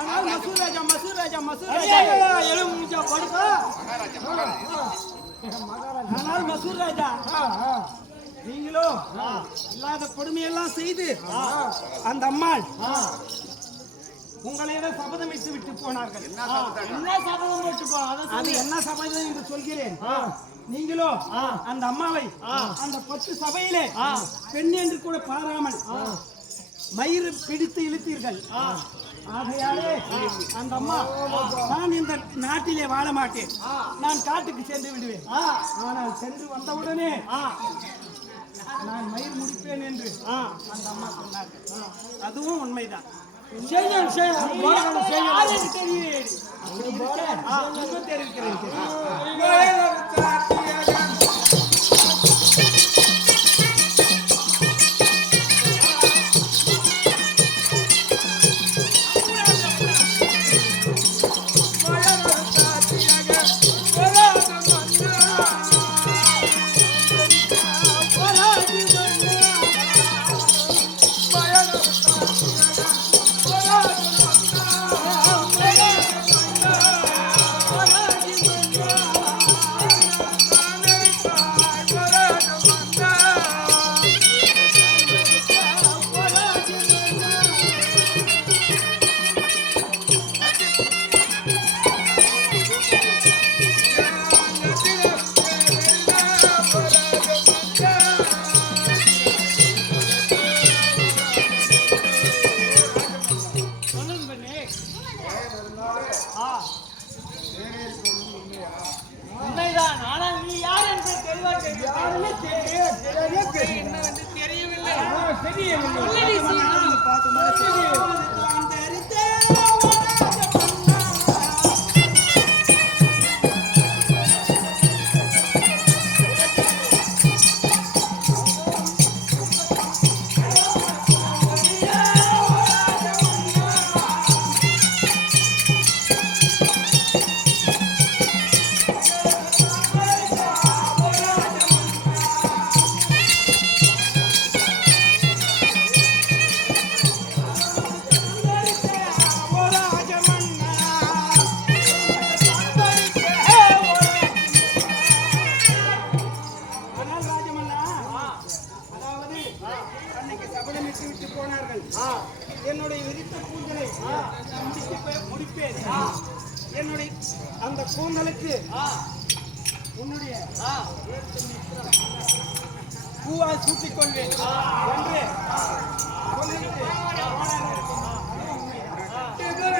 ஓ ராஜ படுக்கா. ஆனால் மசூர் ராஜா நீங்களோ இல்லாத கொடுமையெல்லாம் செய்து அந்த அம்மாள் உங்களிடம் சபதமிட்டு விட்டு போனார்கள். என்ன சபதம்? போட்டு போ அதை அது என்ன சபதம் என்று சொல்கிறேன்? நீங்களோ அந்த அம்மாவை அந்த பத்து சபையிலே பெண் என்று கூட பாராமல் மயிறு பிடித்து இழுத்தீர்கள். ஆகையாலே அந்த அம்மா நான் இந்த நாட்டிலே வாழ மாட்டேன். நான் காட்டுக்கு சென்று விடுவேன். ஆனால் சென்று வந்தவுடனே நான் மயிர் முடிப்பேன் என்று அந்த அம்மா சொன்னார்கள். அதுவும் உண்மைதான். செய்யும் やった! தெரியவே வந்து தெரியவில்லை. ஆனால் சபதமிட்டு விட்டு போனார்கள். என்னுடைய விரித்த கூந்தலை முடித்து முடிப்பேன். என்னுடைய அந்த கூந்தலுக்கு உன்னுடைய பூவா சூட்டிக் கொள்வேன் என்று